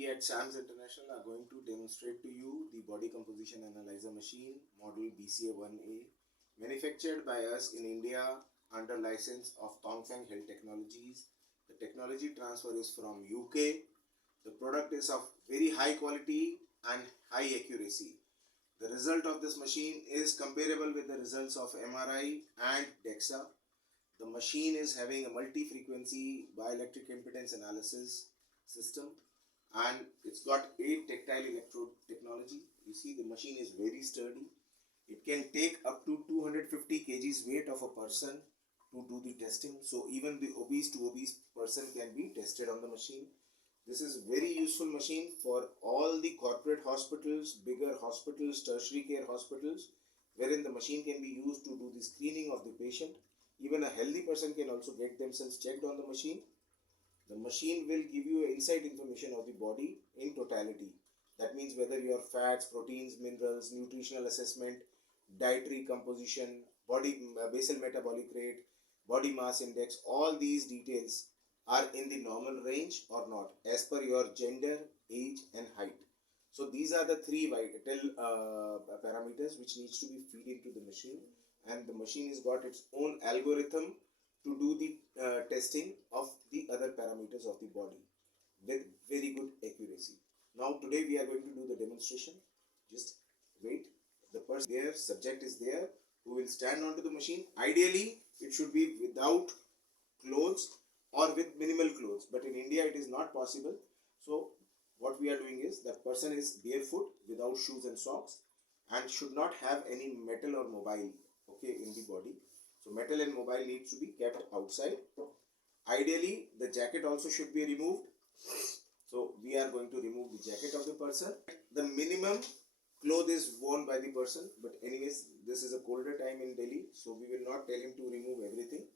we at SAMS International are going to demonstrate to you the body composition analyzer machine model BCA1A manufactured by us in India under license of Tongfeng Health Technologies. The technology transfer is from UK. The product is of very high quality and high accuracy. The result of this machine is comparable with the results of MRI and DEXA. The machine is having a multi-frequency bioelectric impedance analysis system, and it's got 8 tactile electrode technology. You see the machine is very sturdy. It can take up to 250 kgs weight of a person to do the testing. So even the obese to obese person can be tested on the machine. This is very useful machine for all the corporate hospitals, bigger hospitals, tertiary care hospitals, wherein the machine can be used to do the screening of the patient. Even a healthy person can also get themselves checked on the machine. The machine will give you inside information of the body in totality. That means whether your fats, proteins, minerals, nutritional assessment, dietary composition, body basal metabolic rate, body mass index, all these details are in the normal range or not as per your gender, age and height. So these are the three vital parameters which needs to be fed into the machine, and the machine has got its own algorithm to do the testing of the other parameters of the body with very good accuracy. Now today we are going to do the demonstration. Just wait. The person there, subject is there, who will stand onto the machine. Ideally it should be without clothes or with minimal clothes, but in India it is not possible. So what we are doing is that person is barefoot without shoes and socks and should not have any metal or mobile in the body. So metal and mobile needs to be kept outside. Ideally the jacket also should be removed. So we are going to remove the jacket of the person. The minimum cloth is worn by the person, but anyways this is a colder time in Delhi, so we will not tell him to remove everything.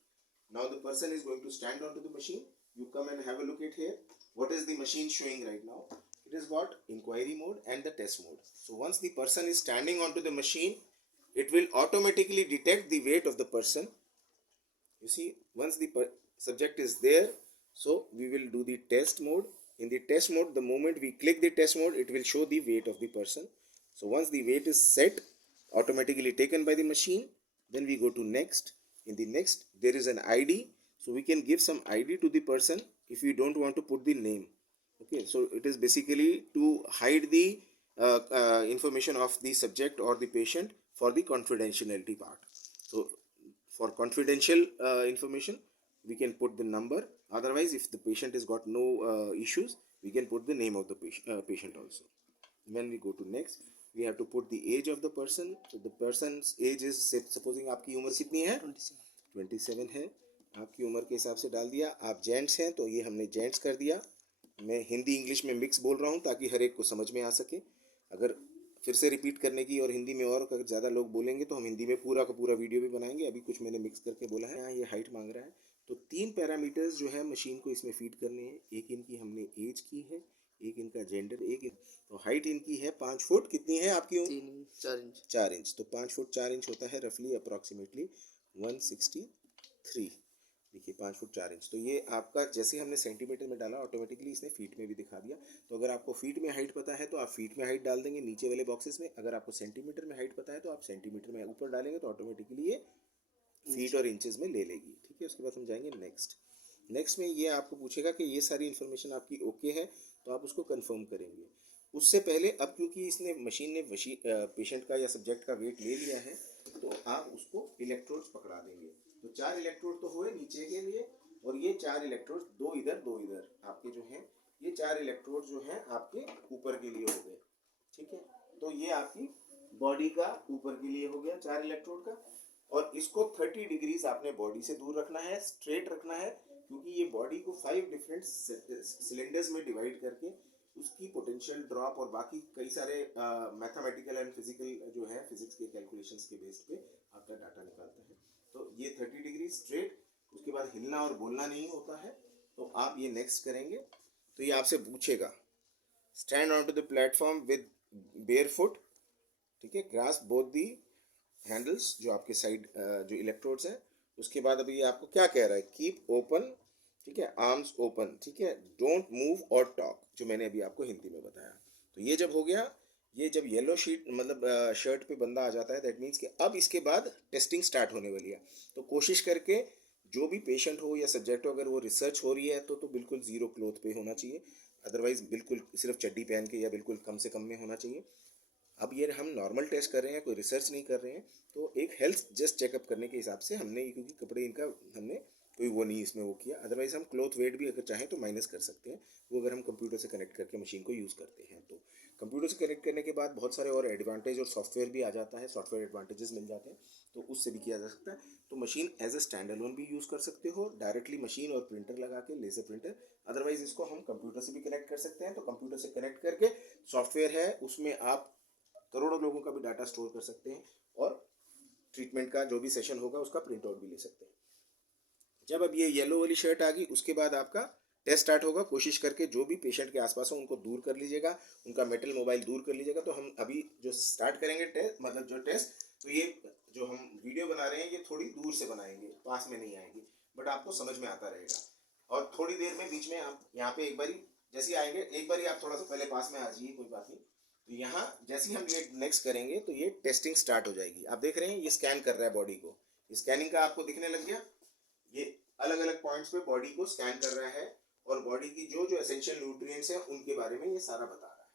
Now the person is going to stand onto the machine. You come and have a look at here. What is the machine showing right now? It has got inquiry mode and the test mode. So once the person is standing onto the machine, it will automatically detect the weight of the person. You see, once the subject is there, so we will do the test mode. In the test mode, the moment we click the test mode, it will show the weight of the person. So once the weight is set, automatically taken by the machine, then we go to next. In the next, there is an ID. So we can give some ID to the person if we don't want to put the name. Okay, so it is basically to hide the information of the subject or the patient for the confidentiality part. So for confidential information, we can put the number. Otherwise, if the patient has got no issues, we can put the name of the patient also. When we go to next, we have to put the age of the person. So the person's age is, supposing आपकी उम्र कितनी है? 27 है. आपकी उम्र के हिसाब से डाल दिया. आप जेंट्स हैं तो ये हमने जेंट्स कर दिया. मैं हिंदी इंग्लिश में मिक्स बोल रहा हूँ ताकि हर एक को समझ में आ सके. अगर फिर से रिपीट करने की और हिंदी में और अगर ज़्यादा लोग बोलेंगे तो हम हिंदी में पूरा का पूरा वीडियो भी बनाएंगे. अभी कुछ मैंने मिक्स करके बोला है. यहाँ ये हाइट मांग रहा है, तो 3 पैरामीटर्स जो है मशीन को इसमें फीड करने हैं. एक इनकी हमने एज की है, एक इनका जेंडर, एक तो हाइट इनकी है 5 फुट. कितनी है आपकी? 4 इंच. तो 5 फुट 4 इंच होता है रफली अप्रॉक्सीमेटली 163. देखिए 5 फुट 4 इंच. तो ये आपका जैसे हमने सेंटीमीटर में डाला ऑटोमेटिकली इसने फीट में भी दिखा दिया. तो अगर आपको फीट में हाइट पता है तो आप फीट में हाइट डाल देंगे नीचे वाले बॉक्सेस में. अगर आपको सेंटीमीटर में हाइट पता है तो आप सेंटीमीटर में ऊपर डालेंगे तो ऑटोमेटिकली ये फीट और इंचेस में ले लेगी. ठीक है, उसके बाद हम जाएंगे नेक्स्ट. नेक्स्ट में ये आपको पूछेगा कि ये सारी इन्फॉर्मेशन आपकी ओके है, तो आप उसको कंफर्म करेंगे. उससे पहले अब क्योंकि इसने मशीन ने पेशेंट का या सब्जेक्ट का वेट ले लिया है, तो आप उसको इलेक्ट्रोड्स पकड़ा देंगे. तो 4 इलेक्ट्रोड तो हुए नीचे के लिए, और ये 4 इलेक्ट्रोड 2 इधर 2 इधर आपके जो हैं, ये 4 इलेक्ट्रोड जो हैं आपके ऊपर के लिए हो गए. ठीक है, तो ये आपकी बॉडी का ऊपर के लिए हो गया 4 इलेक्ट्रोड का. और इसको 30 डिग्रीज आपने बॉडी से दूर रखना है, स्ट्रेट रखना है, क्योंकि ये बॉडी को 5 डिफरेंट सिलेंडर्स में डिवाइड करके उसकी पोटेंशियल ड्रॉप और बाकी कई सारे मैथमेटिकल एंड फिजिकल जो है फिजिक्स के कैलकुलेशंस के बेस पे आपका डाटा निकालता है. तो ये 30 डिग्री स्ट्रेट. उसके बाद हिलना और बोलना नहीं होता है. तो आप ये नेक्स्ट करेंगे तो ये आपसे पूछेगा stand on to the platform with bare foot. ठीक है, ग्रास्प बोथ दी हैंडल्स जो आपके साइड जो इलेक्ट्रोड्स हैं. उसके बाद अभी आपको क्या कह रहा है? कीप ओपन ठीक है, आर्म्स ओपन, ठीक है, डोंट मूव और टॉक, जो मैंने अभी आपको हिंदी में बताया। तो ये जब हो गया, ये जब येलो शीट मतलब शर्ट पे बंदा आ जाता है, दैट मीन्स कि अब इसके बाद टेस्टिंग स्टार्ट होने वाली है। तो कोशिश करके जो भी पेशेंट हो या सब्जेक्ट हो, अगर वो रिसर्च हो रही है तो बिल्कुल ज़ीरो क्लोथ पे होना चाहिए, अदरवाइज बिल्कुल सिर्फ चड्डी पहन के या बिल्कुल कम से कम में होना चाहिए। अब ये हम नॉर्मल टेस्ट कर रहे हैं, कोई रिसर्च नहीं कर रहे हैं, तो एक हेल्थ जस्ट चेकअप करने के हिसाब से हमने, क्योंकि कपड़े इनका हमने कोई वो नहीं इसमें वो किया, अदरवाइज हम क्लोथ वेट भी अगर चाहें तो माइनस कर सकते हैं, वो अगर हम कंप्यूटर से कनेक्ट करके मशीन को यूज़ करते हैं। तो कंप्यूटर से कनेक्ट करने के बाद बहुत सारे और एडवांटेज और सॉफ्टवेयर भी आ जाता है, सॉफ्टवेयर एडवांटेजेस मिल जाते हैं, तो उससे भी किया जा सकता है। तो machine as a stand alone भी यूज़ कर सकते हो, डायरेक्टली मशीन और प्रिंटर लगा के, लेजर प्रिंटर, अदरवाइज इसको हम कंप्यूटर से भी कनेक्ट कर सकते हैं। तो कंप्यूटर से कनेक्ट करके सॉफ्टवेयर है, उसमें आप करोड़ों लोगों का भी डाटा स्टोर कर सकते हैं और ट्रीटमेंट का जो भी सेशन होगा उसका प्रिंट आउट भी ले सकते हैं। जब अब ये येलो वाली शर्ट आ गई, उसके बाद आपका टेस्ट स्टार्ट होगा। कोशिश करके जो भी पेशेंट के आसपास हो उनको दूर कर लीजिएगा, उनका मेटल मोबाइल दूर कर लीजिएगा। तो हम अभी जो स्टार्ट करेंगे टेस्ट, मतलब जो टेस्ट, तो ये जो हम वीडियो बना रहे हैं ये थोड़ी दूर से बनाएंगे, पास में नहीं आएंगे, बट आपको समझ में आता रहेगा। और थोड़ी देर में बीच में आप यहाँ पे एक बारी जैसे ही आएंगे, एक बारी आप थोड़ा सा पहले पास में आ जाइए, कोई बात नहीं। तो यहाँ जैसे ही हम ये नेक्स्ट करेंगे तो ये टेस्टिंग स्टार्ट हो जाएगी। आप देख रहे हैं ये स्कैन कर रहा है बॉडी को, स्कैनिंग का आपको दिखने लग गया, ये अलग अलग पॉइंट्स पे बॉडी को स्कैन कर रहा है और बॉडी की जो जो एसेंशियल न्यूट्रिएंट्स हैं उनके बारे में ये सारा बता रहा है,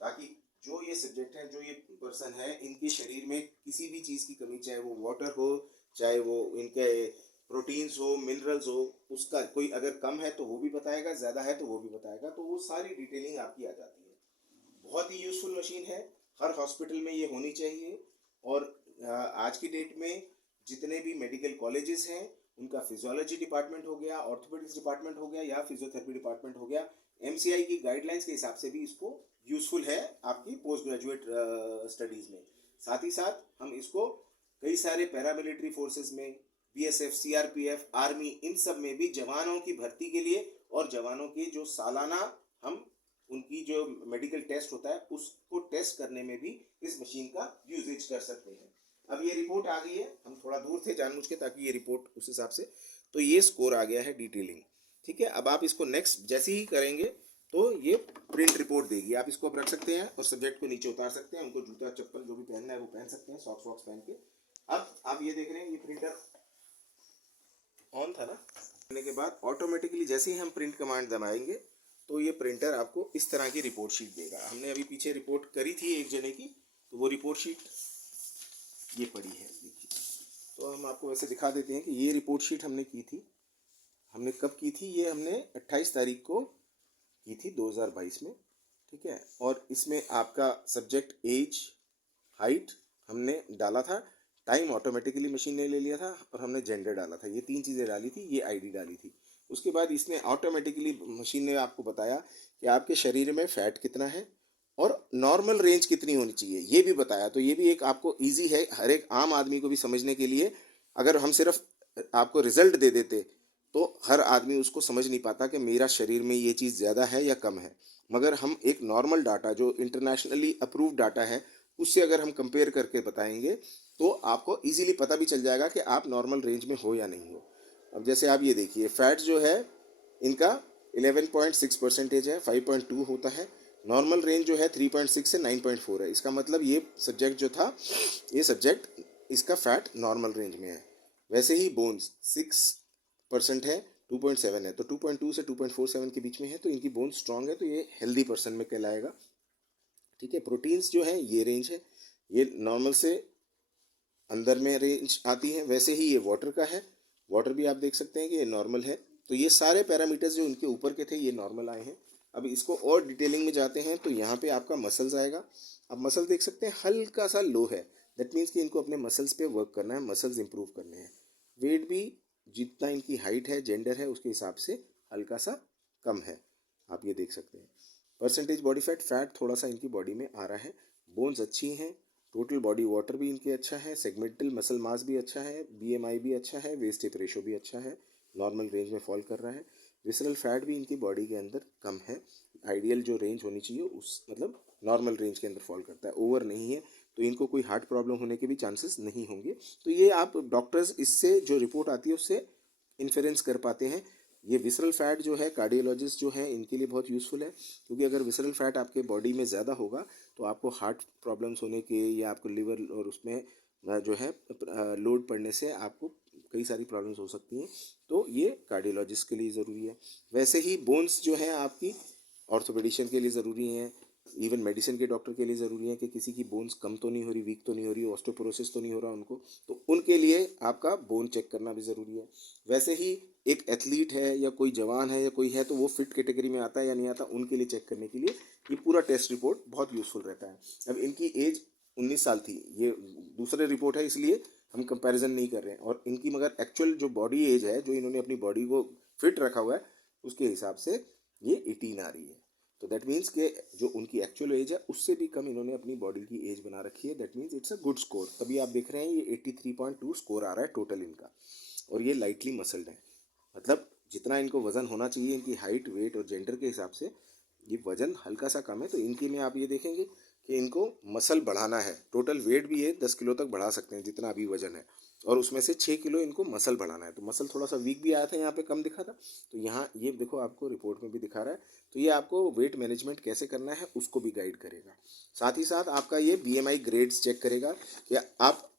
ताकि जो ये सब्जेक्ट है, जो ये पर्सन है, इनके शरीर में किसी भी चीज़ की कमी, चाहे वो वाटर हो, चाहे वो इनके प्रोटीन्स हो, मिनरल्स हो, उसका कोई अगर कम है तो वो भी बताएगा, ज़्यादा है तो वो भी बताएगा। तो वो सारी डिटेलिंग आपकी आ जाती है। बहुत ही यूज़फुल मशीन है, हर हॉस्पिटल में ये होनी चाहिए। और आज की डेट में जितने भी मेडिकल कॉलेजेस हैं, उनका फिजियोलॉजी डिपार्टमेंट हो गया, ऑर्थोपेडिक्स डिपार्टमेंट हो गया या फिजियोथेरेपी डिपार्टमेंट हो गया, एमसीआई की गाइडलाइंस के हिसाब से भी इसको यूज़फुल है आपकी पोस्ट ग्रेजुएट स्टडीज़ में। साथ ही साथ हम इसको कई सारे पैरामिलिट्री फोर्सेस में, बीएसएफ, सीआरपीएफ, आर्मी, इन सब में भी जवानों की भर्ती के लिए और जवानों के जो सालाना हम उनकी जो मेडिकल टेस्ट होता है उसको टेस्ट करने में भी इस मशीन का यूजेज कर सकते हैं। अब ये रिपोर्ट आ गई है, हम थोड़ा दूर थे जानबूझ के ताकि ये रिपोर्ट उस हिसाब से, तो ये स्कोर आ गया है डिटेलिंग, ठीक है। अब आप इसको नेक्स्ट जैसे ही करेंगे तो ये प्रिंट रिपोर्ट देगी, आप इसको अब रख सकते हैं और सब्जेक्ट को नीचे उतार सकते हैं, उनको जूता चप्पल जो भी पहनना है वो पहन सकते हैं, सॉक्स वॉक्स पहन के। अब आप ये देख रहे हैं ये प्रिंटर ऑन था ना, करने के बाद ऑटोमेटिकली जैसे ही हम प्रिंट कमांड दबाएंगे तो ये प्रिंटर आपको इस तरह की रिपोर्ट शीट देगा। हमने अभी पीछे रिपोर्ट करी थी एक जने की, तो वो रिपोर्ट शीट ये पड़ी है, देखिए। तो हम आपको वैसे दिखा देते हैं कि ये रिपोर्ट शीट हमने की थी, हमने कब की थी, ये हमने 28 तारीख को की थी 2022 में, ठीक है। और इसमें आपका सब्जेक्ट, एज, हाइट हमने डाला था, टाइम ऑटोमेटिकली मशीन ने ले लिया था, और हमने जेंडर डाला था, ये 3 चीज़ें डाली थी, ये आईडी डाली थी। उसके बाद इसने ऑटोमेटिकली मशीन ने आपको बताया कि आपके शरीर में फैट कितना है और नॉर्मल रेंज कितनी होनी चाहिए, ये भी बताया। तो ये भी एक आपको इजी है हर एक आम आदमी को भी समझने के लिए। अगर हम सिर्फ आपको रिजल्ट दे देते तो हर आदमी उसको समझ नहीं पाता कि मेरा शरीर में ये चीज़ ज़्यादा है या कम है। मगर हम एक नॉर्मल डाटा जो इंटरनेशनली अप्रूव्ड डाटा है उससे अगर हम कंपेयर करके बताएंगे तो आपको इजीली पता भी चल जाएगा कि आप नॉर्मल रेंज में हो या नहीं हो। अब जैसे आप ये देखिए, फैट जो है इनका 11.6% है, 5.2 होता है। नॉर्मल रेंज जो है 3.6 से 9.4 है। इसका मतलब ये सब्जेक्ट जो था, ये सब्जेक्ट इसका फैट नॉर्मल रेंज में है। वैसे ही बोन्स 6% है, 2.7 है, तो 2.2 से 2.47 के बीच में है, तो इनकी बोन्स स्ट्रांग है, तो ये हेल्दी पर्सन में कहलाएगा, ठीक है। प्रोटीन्स जो है ये रेंज है, ये नॉर्मल से अंदर में रेंज आती है। वैसे ही ये वाटर का है, वाटर भी आप देख सकते हैं कि ये नॉर्मल है। तो ये सारे पैरामीटर्स जो इनके ऊपर के थे ये नॉर्मल आए हैं। अब इसको और डिटेलिंग में जाते हैं तो यहाँ पे आपका मसल्स आएगा। अब मसल देख सकते हैं हल्का सा लो है, दैट मीन्स कि इनको अपने मसल्स पे वर्क करना है, मसल्स इंप्रूव करने हैं। वेट भी जितना इनकी हाइट है, जेंडर है, उसके हिसाब से हल्का सा कम है, आप ये देख सकते हैं। परसेंटेज बॉडी फैट, फैट थोड़ा सा इनकी बॉडी में आ रहा है। बोन्स अच्छी हैं, टोटल बॉडी वाटर भी इनके अच्छा है, सेगमेंटल मसल मास भी अच्छा है, बीएमआई भी अच्छा है, वेस्ट हिप रेशो भी अच्छा है, नॉर्मल रेंज में फॉल कर रहा है। विसरल फैट भी इनकी बॉडी के अंदर कम है, आइडियल जो रेंज होनी चाहिए उस मतलब नॉर्मल रेंज के अंदर फॉल करता है, ओवर नहीं है। तो इनको कोई हार्ट प्रॉब्लम होने के भी चांसेस नहीं होंगे। तो ये आप डॉक्टर्स इससे जो रिपोर्ट आती है उससे इन्फ्रेंस कर पाते हैं। ये विसरल फैट जो है कार्डियोलॉजिस्ट जो है इनके लिए बहुत यूज़फुल है, क्योंकि अगर विसरल फैट आपके बॉडी में ज़्यादा होगा तो आपको हार्ट प्रॉब्लम्स होने के या आपको लिवर और उसमें जो है लोड पड़ने से आपको कई सारी प्रॉब्लम्स हो सकती हैं, तो ये कार्डियोलॉजिस्ट के लिए ज़रूरी है। वैसे ही बोन्स जो है आपकी ऑर्थोपेडिशियन के लिए ज़रूरी हैं, इवन मेडिसिन के डॉक्टर के लिए ज़रूरी है कि किसी की बोन्स कम तो नहीं हो रही, वीक तो नहीं हो रही, ऑस्टियोपोरोसिस तो नहीं हो रहा उनको, तो उनके लिए आपका बोन चेक करना भी ज़रूरी है। वैसे ही एक एथलीट है या कोई जवान है या कोई है तो वो फिट कैटेगरी में आता है या नहीं आता, उनके लिए चेक करने के लिए ये पूरा टेस्ट रिपोर्ट बहुत यूज़फुल रहता है। अब इनकी एज 19 साल थी, ये दूसरे रिपोर्ट है इसलिए हम कंपैरिजन नहीं कर रहे हैं, और इनकी मगर एक्चुअल जो बॉडी एज है, जो इन्होंने अपनी बॉडी को फिट रखा हुआ है, उसके हिसाब से ये 18 आ रही है। तो दैट मीन्स के जो उनकी एक्चुअल एज है उससे भी कम इन्होंने अपनी बॉडी की एज बना रखी है। That means it's a good score. तभी आप देख रहे हैं ये 83.2 स्कोर आ रहा है टोटल इनका, और ये लाइटली मसल्ड है। मतलब जितना इनको वजन होना चाहिए इनकी हाइट, वेट और जेंडर के हिसाब से ये वजन हल्का सा कम है। तो इनके में आप ये देखेंगे कि इनको मसल बढ़ाना है, टोटल वेट भी ये 10 किलो तक बढ़ा सकते हैं जितना अभी वजन है, और उसमें से 6 किलो इनको मसल बढ़ाना है। तो मसल थोड़ा सा वीक भी आया था, यहाँ पे कम दिखा था, तो यहाँ ये देखो आपको रिपोर्ट में भी दिखा रहा है। तो ये आपको वेट मैनेजमेंट कैसे करना है उसको भी गाइड करेगा। साथ ही साथ आपका ये BMI ग्रेड्स चेक करेगा कि आप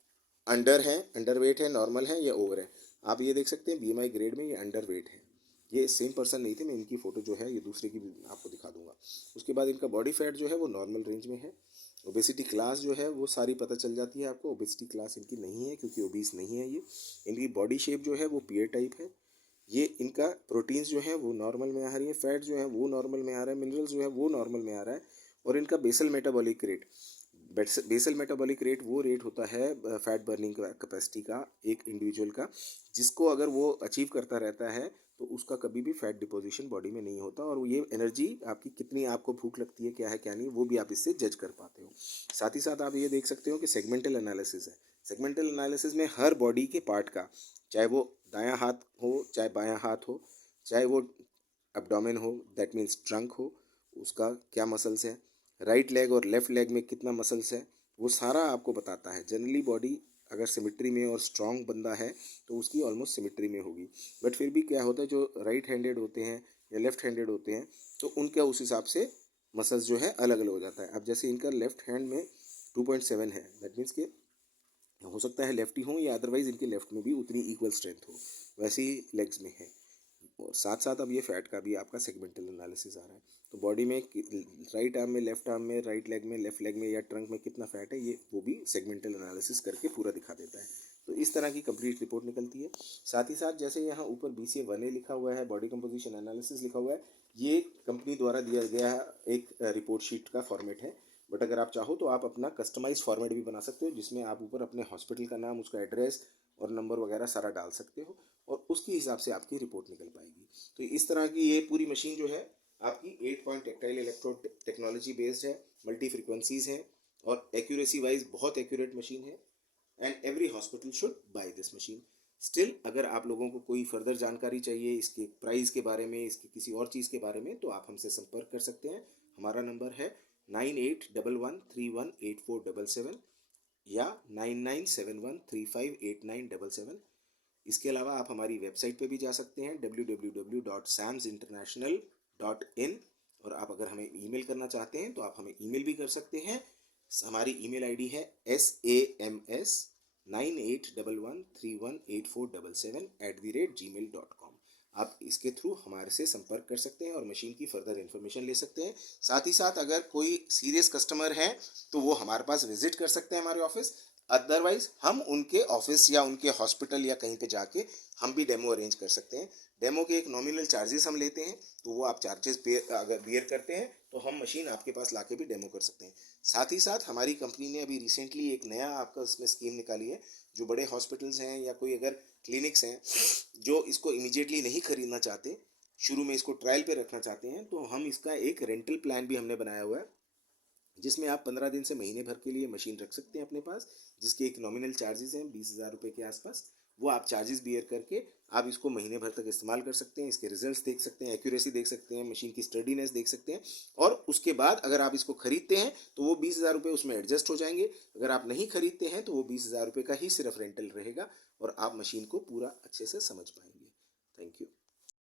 अंडर हैं, अंडर वेट है, नॉर्मल है या ओवर है। आप ये देख सकते हैं BMI ग्रेड में ये अंडर वेट है। ये सेम पर्सन नहीं थे, मैं इनकी फ़ोटो जो है ये दूसरे की भी आपको दिखा दूंगा। उसके बाद इनका बॉडी फैट जो है वो नॉर्मल रेंज में है। ओबेसिटी क्लास जो है वो सारी पता चल जाती है आपको। ओबेसिटी क्लास इनकी नहीं है क्योंकि ओबीस नहीं है ये। इनकी बॉडी शेप जो है वो पियर टाइप है। ये इनका प्रोटीन्स जो है वो नॉर्मल में आ रही है, फैट जो है वो नॉर्मल में आ रहा है, मिनरल्स जो है वो नॉर्मल में आ रहा है। और इनका basal metabolic rate, basal metabolic rate वो रेट होता है फैट बर्निंग कैपेसिटी का एक इंडिविजुअल का, जिसको अगर वो अचीव करता रहता है तो उसका कभी भी फैट डिपोजिशन बॉडी में नहीं होता, और ये एनर्जी आपकी कितनी आपको भूख लगती है, क्या है क्या नहीं, वो भी आप इससे जज कर पाते हो। साथ ही साथ आप ये देख सकते हो कि सेगमेंटल एनालिसिस है। सेगमेंटल एनालिसिस में हर बॉडी के पार्ट का, चाहे वो दायां हाथ हो चाहे बायां हाथ हो, चाहे वो एब्डोमेन हो दैट मीन्स ट्रंक हो, उसका क्या मसल्स है, राइट लेग और लेफ्ट लेग में कितना मसल्स है, वो सारा आपको बताता है। जनरली बॉडी अगर सिमिट्री में और स्ट्रॉन्ग बंदा है तो उसकी ऑलमोस्ट सिमिट्री में होगी, बट फिर भी क्या होता है जो राइट हैंडेड होते हैं या लेफ्ट हैंडेड होते हैं तो उनका उस हिसाब से मसल्स जो है अलग अलग हो जाता है। अब जैसे इनका लेफ्ट हैंड में 2.7 है, दैट मीन्स के हो सकता है लेफ्टी हो या अदरवाइज इनके लेफ्ट में भी उतनी इक्वल स्ट्रेंथ हो, वैसे ही लेग्स में है। और साथ साथ अब ये फैट का भी आपका सेगमेंटल एनालिसिस आ रहा है। तो बॉडी में राइट आर्म में, लेफ्ट आर्म में, राइट लेग में, लेफ्ट लेग में या ट्रंक में कितना फैट है ये वो भी सेगमेंटल एनालिसिस करके पूरा दिखा देता है। तो इस तरह की कंप्लीट रिपोर्ट निकलती है। साथ ही साथ जैसे यहाँ ऊपर BCA 1A लिखा हुआ है, बॉडी कंपोजिशन एनालिसिस लिखा हुआ है, ये कंपनी द्वारा दिया गया एक रिपोर्ट शीट का फॉर्मेट है। बट अगर आप चाहो तो आप अपना कस्टमाइज फॉर्मेट भी बना सकते हो, जिसमें आप ऊपर अपने हॉस्पिटल का नाम, उसका एड्रेस और नंबर वगैरह सारा डाल सकते हो, और उसके हिसाब से आपकी रिपोर्ट निकल पाएगी। तो इस तरह की ये पूरी मशीन जो है आपकी 8 point tactile electrode technology based है, मल्टी फ्रिक्वेंसीज है, और एक्यूरेसी वाइज बहुत एक्यूरेट मशीन है, and every hospital should by this machine. Still अगर आप लोगों को कोई फर्दर जानकारी चाहिए इसके प्राइस के बारे में, इसकी किसी और चीज़ के बारे में, तो आप हमसे संपर्क कर सकते हैं। हमारा नंबर है 9811318477 या 9971358977। इसके अलावा आप हमारी वेबसाइट पे भी जा सकते हैं www.samsinternational.in, और आप अगर हमें ईमेल करना चाहते हैं तो आप हमें ईमेल भी कर सकते हैं। हमारी ईमेल आईडी है sams9811318477 आप इसके थ्रू हमारे से संपर्क कर सकते हैं और मशीन की फर्दर इन्फॉर्मेशन ले सकते हैं। साथ ही साथ अगर कोई सीरियस कस्टमर है तो वो हमारे पास विजिट कर सकते हैं हमारे ऑफिस, अदरवाइज हम उनके ऑफिस या उनके हॉस्पिटल या कहीं पे जाके हम भी डेमो अरेंज कर सकते हैं। डेमो के एक नॉमिनल चार्जेस हम लेते हैं, तो वो आप चार्जेस अगर बियर करते हैं तो हम मशीन आपके पास लाके भी डेमो कर सकते हैं। साथ ही साथ हमारी कंपनी ने अभी रिसेंटली एक नया आपका इसमें स्कीम निकाली है, जो बड़े हॉस्पिटल्स हैं या कोई अगर क्लिनिक्स हैं जो इसको इमीडिएटली नहीं खरीदना चाहते, शुरू में इसको ट्रायल पे रखना चाहते हैं, तो हम इसका एक रेंटल प्लान भी हमने बनाया हुआ है, जिसमें आप 15 दिन से महीने भर के लिए मशीन रख सकते हैं अपने पास, जिसके एक नॉमिनल चार्जेस हैं 20,000 रुपये के आसपास। वो आप चार्जेस बियर करके आप इसको महीने भर तक इस्तेमाल कर सकते हैं, इसके रिजल्ट्स देख सकते हैं, एक्यूरेसी देख सकते हैं, मशीन की स्टडीनेस देख सकते हैं, और उसके बाद अगर आप इसको खरीदते हैं तो वो 20,000 रुपये उसमें एडजस्ट हो जाएंगे। अगर आप नहीं खरीदते हैं तो वो 20,000 रुपये का ही सिर्फ रेंटल रहेगा, और आप मशीन को पूरा अच्छे से समझ पाएंगे। Thank you.